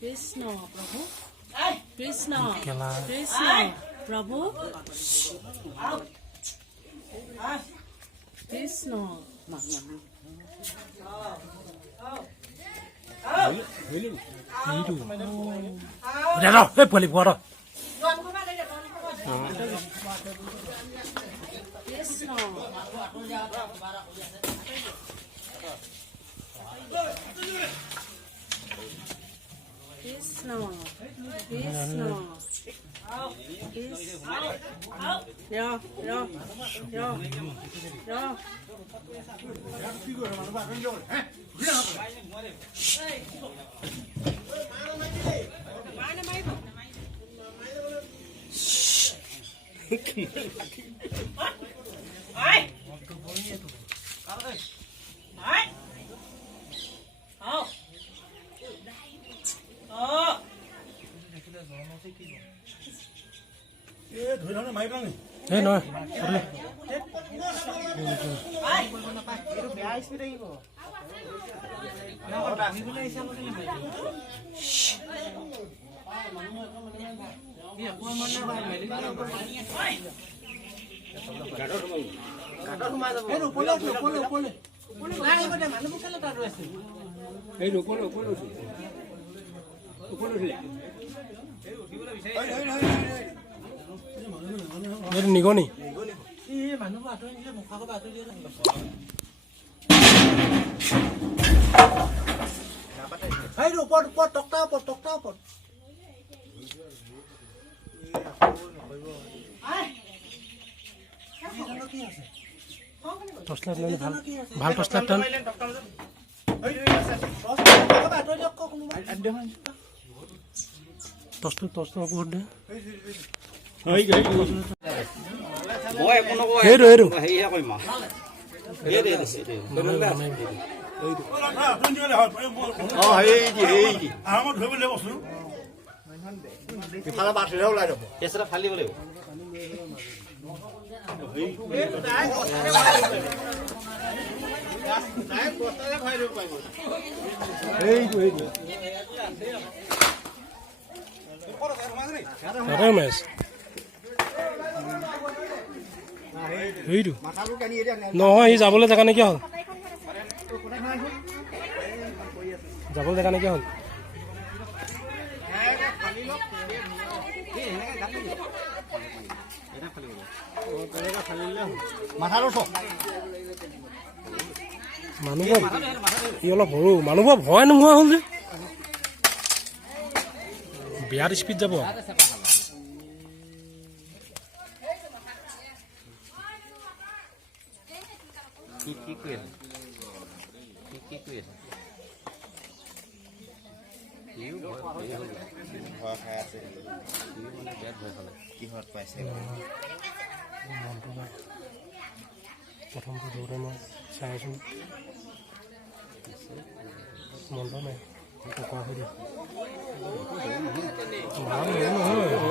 কৃষ্ণ প্ৰভু কৃষ্ণ কৃষ্ণ প্ৰভু কৃষ্ণ কৃষ্ণ কৃষ্ণ নিগনি ভাল টৰ্চলাইট নহয় সি যাবলৈ জেগা নাইকিয়া হ'ল যাবলৈ জেগা নাইকিয়া হ'ল মানুহবোৰ সি অলপ সৰু মানুহবোৰ ভয় নোহোৱা হ'ল যে বিয়াত স্পীড যাব প্ৰথমটো দৌৰে মই চাই আছো মনটো নাই কোৱা হৈ দিয়ে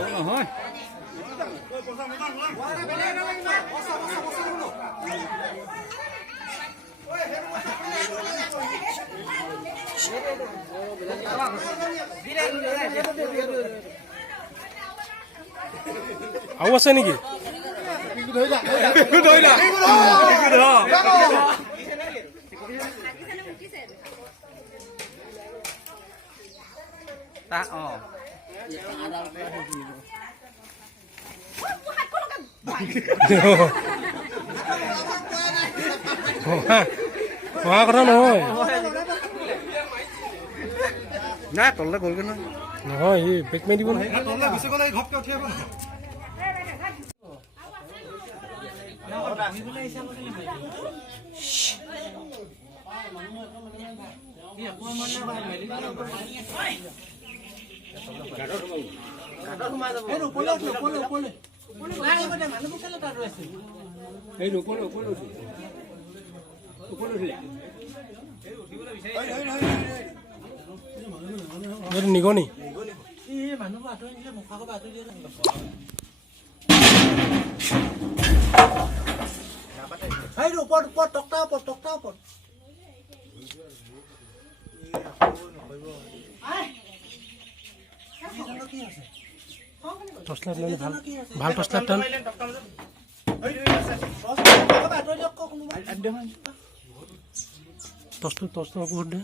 নহয় আৰু আছে নেকি হোৱা কথা নহয় নাই তললে গ'লগৈ নহয় সি বেক মাৰি দিব নহয় এইটো নিগনি টৰ্চলাইট লৈ ভাল টৰ্চলাইট টান টৰ্চটো বহুত দে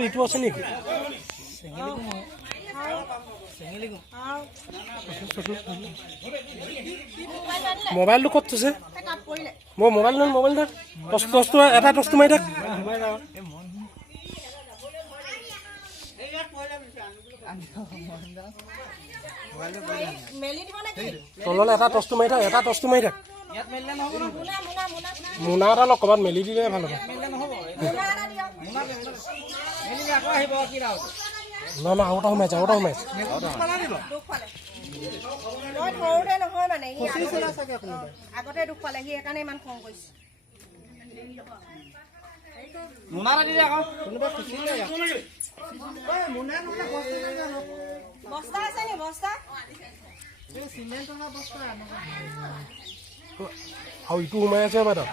ইটো আছে নেকি মোবাইলটো ক'ত থৈছে মই মোবাইল লৈ মোবাইল থাক টৰ্চটো এটা টৰ্চটো মাৰি থাক তললৈ এটা টৰ্চটো মাৰি থাক মোনা এটা লগ ক'ৰবাত মেলি দিলে ভাল হ'ব না আৰু এটা সোমাইছে আগতে দুখ পালে সি সেইকাৰণে ইমান খং কৰিছে বস্তা আছে নি বস্তা আৰু ইটো সোমাই আছে বাইদেউ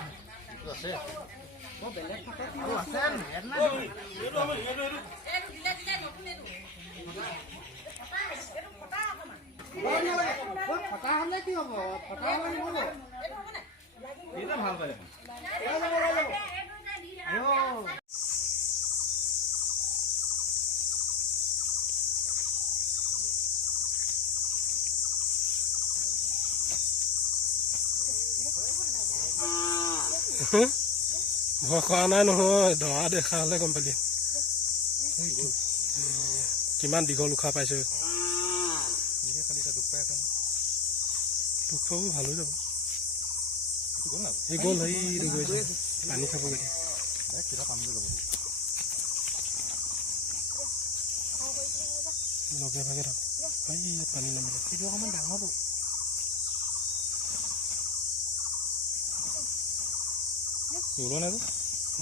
ভয় খোৱা নাই নহয় ধৰা দেখা হলে গম পালি কিমান দীঘল উশাহ পাইছে দুখ পাব ভাল হৈ যাব এই গ'ল সেইটো গৈছে পানী খাব গৈ লগে ভাগে থাকো পানী নামিলে সেইটো অকণমান ডাঙৰটো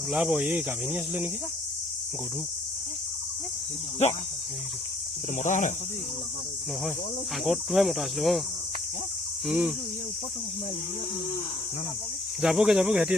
ওলাব এই গাভিনী আছিলে নেকি গধু মতা হয় নহয় আগতটোহে মতা আছিলে যাবগে সিহঁতি